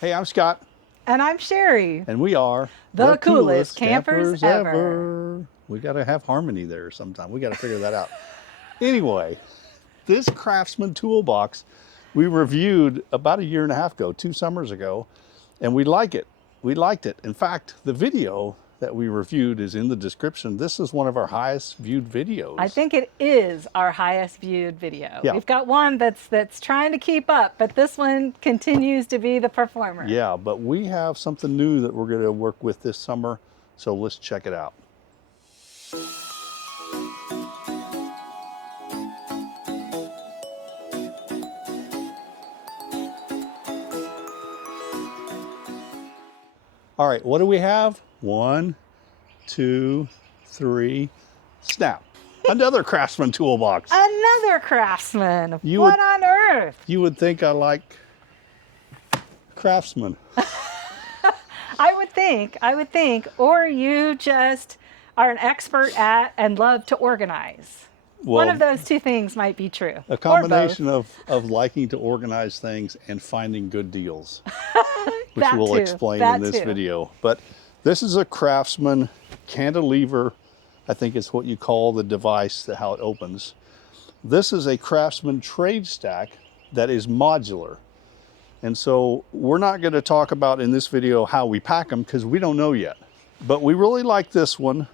Hey, I'm Scott. And I'm Sherry. And we are The coolest campers ever. We got to have harmony there sometime. We got to figure that out. Anyway, this Craftsman toolbox we reviewed about a year and a half ago, 2 summers ago, and we like it. We liked it. In fact, the video that we reviewed is in the description. This is one of our highest viewed videos. I think it is our highest viewed video. Yeah. We've got one that's trying to keep up, but this one continues to be the performer. Yeah, but we have something new that we're going to work with this summer, so let's check it out. All right, what do we have? 1, 2, 3, snap. Another Craftsman toolbox. Another Craftsman. What on earth? You would think I like Craftsman. I would think, or you just are an expert at and love to organize. Well, one of those two things might be true. A combination of liking to organize things and finding good deals, which we'll explain in this video. But this is a Craftsman cantilever. I think it's what you call the device, how it opens. This is a Craftsman Tradestack that is modular. And so we're not going to talk about in this video how we pack them because we don't know yet. But we really like this one.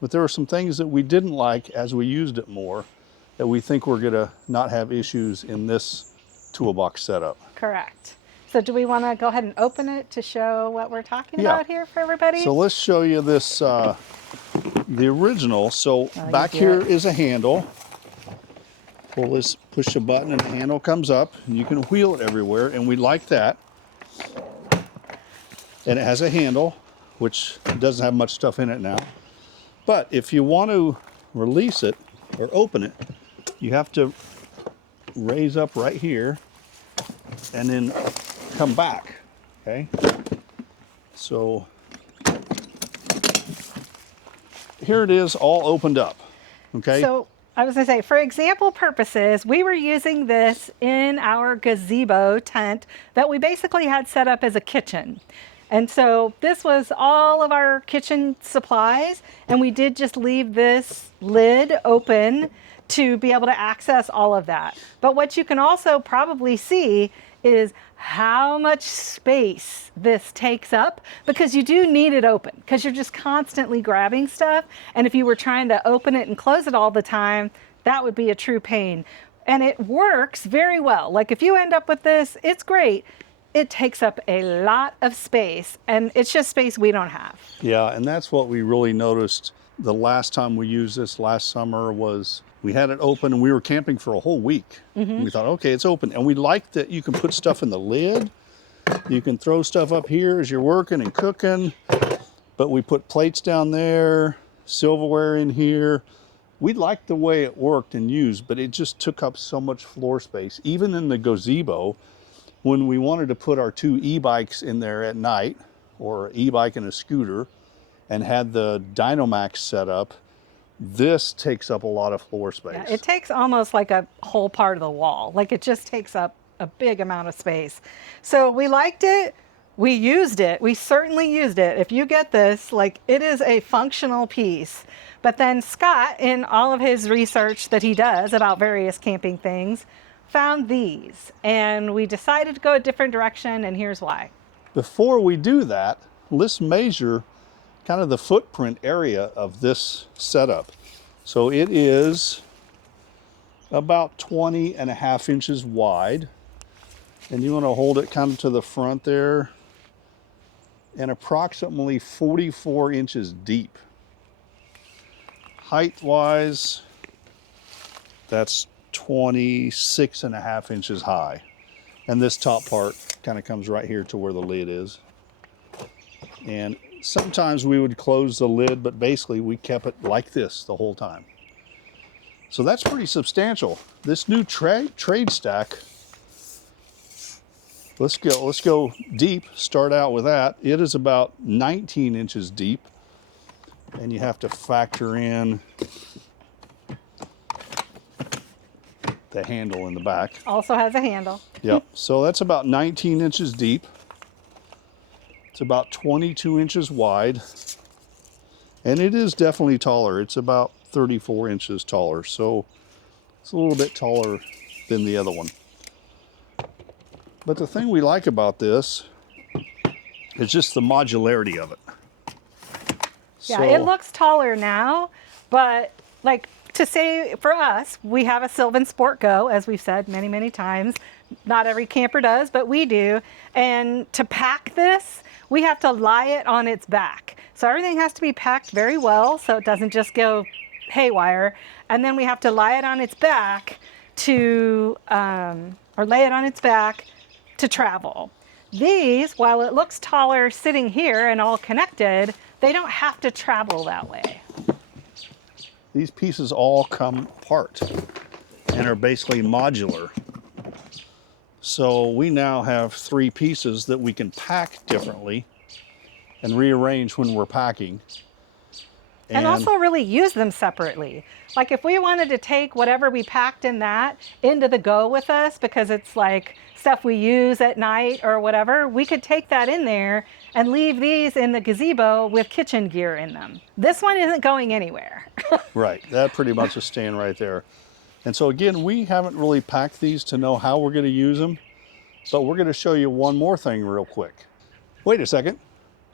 But there are some things that we didn't like as we used it more that we think we're going to not have issues in this toolbox setup. Correct. So do we want to go ahead and open it to show what we're talking about here for everybody? So let's show you this, the original. So back here is a handle. Pull this, push a button and the handle comes up and you can wheel it everywhere, and we like that. And it has a handle, which doesn't have much stuff in it now. But if you want to release it or open it, you have to raise up right here and then come back, okay? So here it is, all opened up, okay? So I was gonna say, for example purposes, we were using this in our gazebo tent that we basically had set up as a kitchen. And so this was all of our kitchen supplies, and we did just leave this lid open to be able to access all of that. But what you can also probably see is how much space this takes up, because you do need it open because you're just constantly grabbing stuff. And if you were trying to open it and close it all the time, that would be a true pain. And it works very well. Like if you end up with this, it's great. It takes up a lot of space, and it's just space we don't have. Yeah, and that's what we really noticed the last time we used this last summer. Was we had it open and we were camping for a whole week. And we thought, okay, it's open. And we liked that you can put stuff in the lid. You can throw stuff up here as you're working and cooking. But we put plates down there, silverware in here. We liked the way it worked and used, but it just took up so much floor space. Even in the gazebo, when we wanted to put our 2 e-bikes in there at night, or an e-bike and a scooter, and had the Dynamax set up, this takes up a lot of floor space. Yeah, it takes almost like a whole part of the wall. Like it just takes up a big amount of space. So we liked it. We used it. We certainly used it. If you get this, like, it is a functional piece. But then Scott, in all of his research that he does about various camping things, found these, and we decided to go a different direction, and here's why. Before we do that, let's measure kind of the footprint area of this setup. So it is about 20.5 inches wide, and you want to hold it kind of to the front there, and approximately 44 inches deep. Height-wise, that's 26.5 inches high. And this top part kind of comes right here to where the lid is. And sometimes we would close the lid, but basically we kept it like this the whole time. So that's pretty substantial. This new Tradestack, let's go deep, start out with that. It is about 19 inches deep. And you have to factor in the handle in the back. Also has a handle. Yep, so that's about 19 inches deep. It's about 22 inches wide, and it is definitely taller. It's about 34 inches taller, so it's a little bit taller than the other one. But the thing we like about this is just the modularity of it. Yeah, So, it looks taller now, but like to say for us, we have a Sylvan Sport Go, as we've said many, many times. Not every camper does, but we do. And to pack this, we have to lie it on its back. So everything has to be packed very well so it doesn't just go haywire. And then we have to lie it on its back to, or lay it on its back to travel. These, while it looks taller sitting here and all connected, they don't have to travel that way. these pieces all come apart and are basically modular. So we now have 3 pieces that we can pack differently and rearrange when we're packing. And also really use them separately. Like if we wanted to take whatever we packed in that into the Go with us because it's like stuff we use at night or whatever, we could take that in there and leave these in the gazebo with kitchen gear in them. This one isn't going anywhere. Right, that pretty much is staying right there. And so again, we haven't really packed these to know how we're going to use them, but we're going to show you one more thing real quick. Wait a second,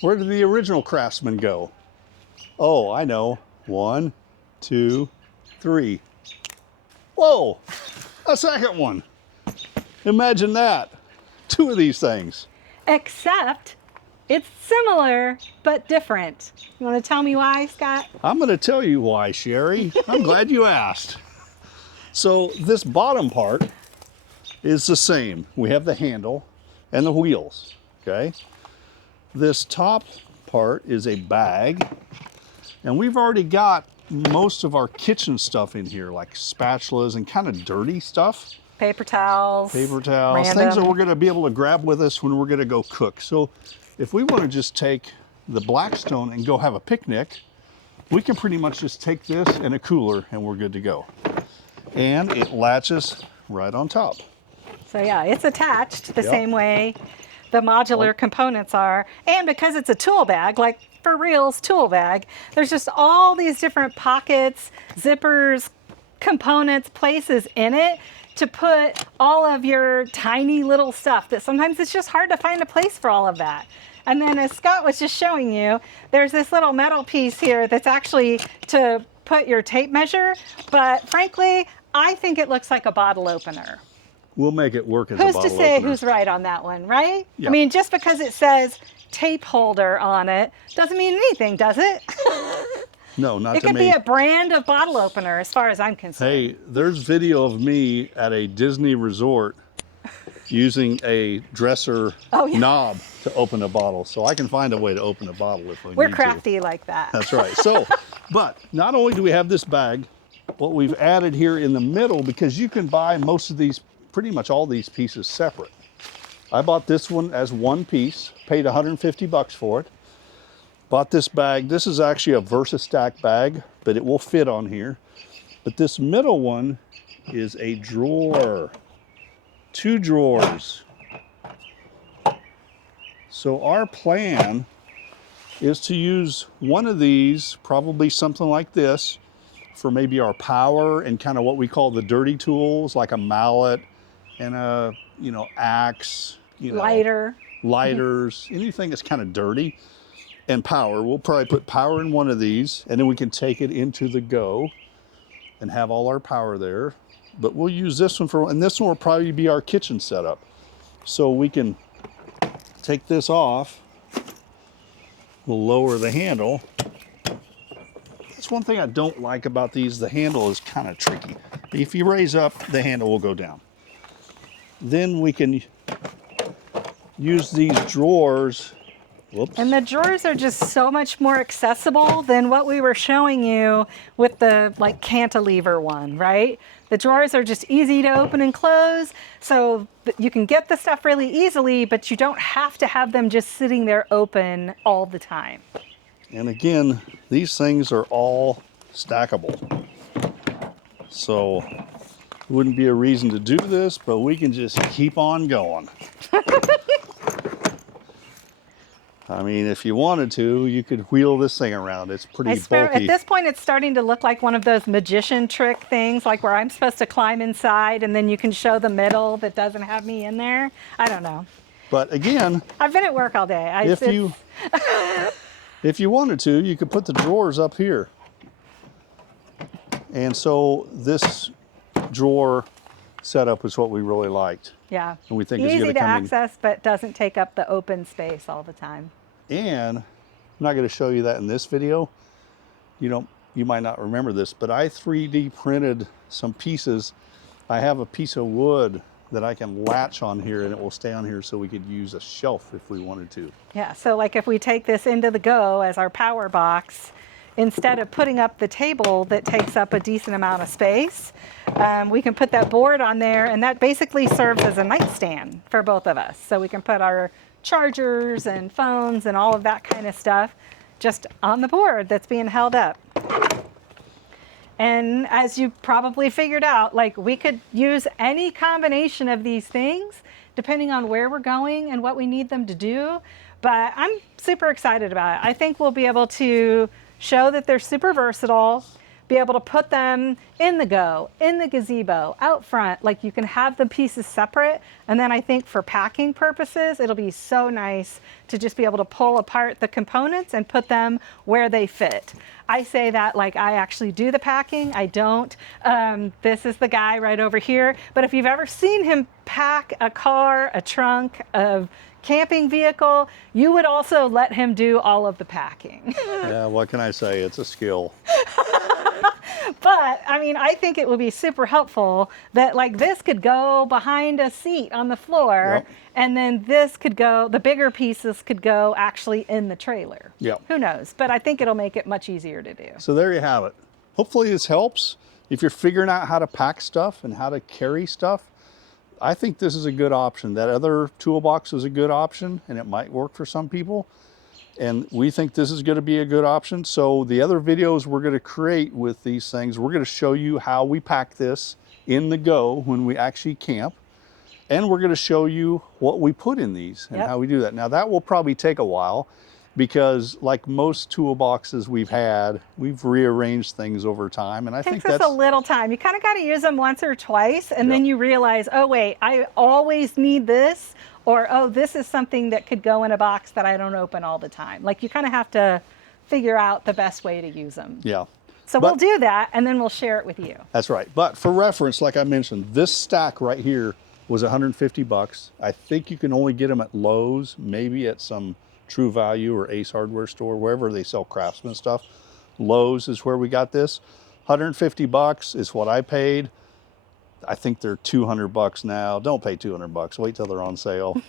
where did the original Craftsman go? Oh, I know. 1, 2, 3. Whoa, a second one. Imagine that. 2 of these things. Except it's similar but different. You want to tell me why, Scott? I'm going to tell you why, Sherry. I'm glad you asked. So this bottom part is the same. We have the handle and the wheels, okay? This top part is a bag, and we've already got most of our kitchen stuff in here, like spatulas and kind of dirty stuff. Paper towels. Random. Things that we're going to be able to grab with us when we're going to go cook. So if we want to just take the Blackstone and go have a picnic, we can pretty much just take this and a cooler and we're good to go. And it latches right on top. So yeah, it's attached the same way the modular components are. And because it's a tool bag, like for real's tool bag, there's just all these different pockets, zippers, components, places in it to put all of your tiny little stuff that sometimes it's just hard to find a place for all of that. And then as Scott was just showing you, there's this little metal piece here that's actually to put your tape measure, but frankly, I think it looks like a bottle opener. We'll make it work as a bottle opener. Who's to say who's right on that one, right? Yeah. I mean, just because it says tape holder on it doesn't mean anything, does it? No, not It to could me. be a brand of bottle opener as far as I'm concerned. Hey, there's video of me at a Disney resort using a dresser knob to open a bottle. So I can find a way to open a bottle if we need to. We're crafty like that. That's right. So, but not only do we have this bag, what we've added here in the middle, because you can buy most of these, pretty much all these pieces separate. I bought this one as one piece, paid 150 bucks for it. Bought this bag. This is actually a VersaStack bag, but it will fit on here. But this middle one is a drawer. 2 drawers. So our plan is to use one of these, probably something like this, for maybe our power and kind of what we call the dirty tools, like a mallet and a, axe, lighters, anything that's kind of dirty. And power, we'll probably put power in one of these, and then we can take it into the Go and have all our power there. But we'll use this one and this one will probably be our kitchen setup. So we can take this off, we'll lower the handle. That's one thing I don't like about these, the handle is kind of tricky. If you raise up, the handle will go down. Then we can use these drawers. Whoops. And the drawers are just so much more accessible than what we were showing you with the cantilever one, right? The drawers are just easy to open and close, so you can get the stuff really easily, but you don't have to have them just sitting there open all the time. And again, these things are all stackable. So it wouldn't be a reason to do this, but we can just keep on going. I mean, if you wanted to, you could wheel this thing around. It's pretty bulky. At this point, it's starting to look like one of those magician trick things, like where I'm supposed to climb inside and then you can show the middle that doesn't have me in there. I don't know. But again, I've been at work all day. If you wanted to, you could put the drawers up here. And so this drawer setup is what we really liked. Yeah. And we think it's easy going to come in. access, but doesn't take up the open space all the time. And I'm not going to show you that in this video. You might not remember this, but I 3D printed some pieces. I have a piece of wood that I can latch on here and it will stay on here so we could use a shelf if we wanted to. Yeah, so like if we take this into the Go as our power box, instead of putting up the table that takes up a decent amount of space, we can put that board on there, and that basically serves as a nightstand for both of us. So we can put our chargers and phones and all of that kind of stuff just on the board that's being held up. And as you probably figured out, like we could use any combination of these things depending on where we're going and what we need them to do. But I'm super excited about it. I think we'll be able to show that they're super versatile, be able to put them in the Go, in the gazebo, out front, like you can have the pieces separate. And then I think for packing purposes, it'll be so nice to just be able to pull apart the components and put them where they fit. I say that like I actually do the packing. I don't. This is the guy right over here. But if you've ever seen him pack a car, a trunk, a camping vehicle, you would also let him do all of the packing. Yeah, what can I say? It's a skill. But I mean, I think it would be super helpful that like this could go behind a seat on the floor, Yep. and then this could go, the bigger pieces could go actually in the trailer. Yep. Who knows? But I think it'll make it much easier to do. So there you have it. Hopefully this helps. If you're figuring out how to pack stuff and how to carry stuff, I think this is a good option. That other toolbox is a good option and it might work for some people. And we think this is going to be a good option. So the other videos we're going to create with these things, we're going to show you how we pack this in the Go when we actually camp. And we're going to show you what we put in these and how we do that. Now that will probably take a while because like most toolboxes we've had, we've rearranged things over time. And I think that's a little time. You kind of got to use them once or twice and then you realize, oh wait, I always need this. Or, oh, this is something that could go in a box that I don't open all the time. Like you kind of have to figure out the best way to use them. Yeah. So we'll do that and then we'll share it with you. That's right. But for reference, like I mentioned, this stack right here was 150 bucks. I think you can only get them at Lowe's, maybe at some True Value or Ace Hardware store, wherever they sell Craftsman stuff. Lowe's is where we got this. 150 bucks is what I paid. I think they're 200 bucks now. Don't pay 200 bucks. Wait till they're on sale.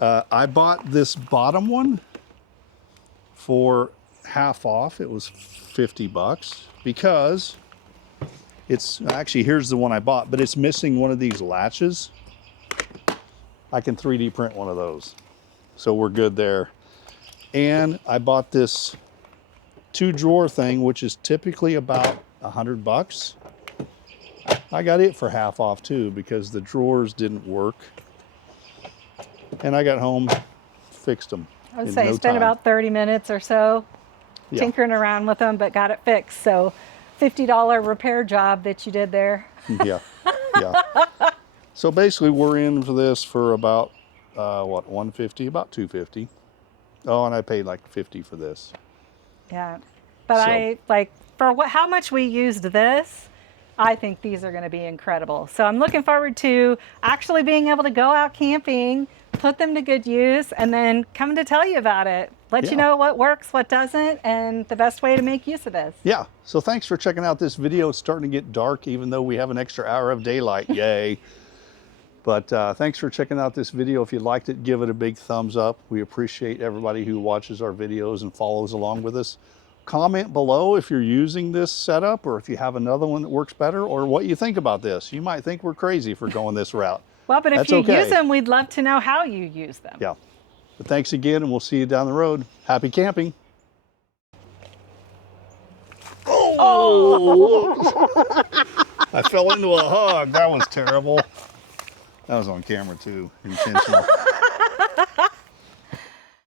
I bought this bottom one for half off. It was 50 bucks because it's actually, here's the one I bought, but it's missing one of these latches. I can 3D print one of those. So we're good there. And I bought this 2-drawer thing, which is typically about 100 bucks. I got it for half off too because the drawers didn't work. And I got home, fixed them. I would say spent about 30 minutes or so tinkering around with them, but got it fixed. So $50 repair job that you did there. Yeah, yeah. So basically we're in for this for about, what, 150, about 250. Oh, and I paid like 50 for this. Yeah, but I like for how much we used this, I think these are going to be incredible. So I'm looking forward to actually being able to go out camping, put them to good use, and then come to tell you about it. Let you know what works, what doesn't, and the best way to make use of this. Yeah, so thanks for checking out this video. It's starting to get dark even though we have an extra hour of daylight, yay. But thanks for checking out this video. If you liked it, give it a big thumbs up. We appreciate everybody who watches our videos and follows along with us. Comment below if you're using this setup or if you have another one that works better or what you think about this. You might think we're crazy for going this route. Well, but if you use them, we'd love to know how you use them. Yeah. But thanks again, and we'll see you down the road. Happy camping. Oh! I fell into a hug. That was terrible. That was on camera too, intentional.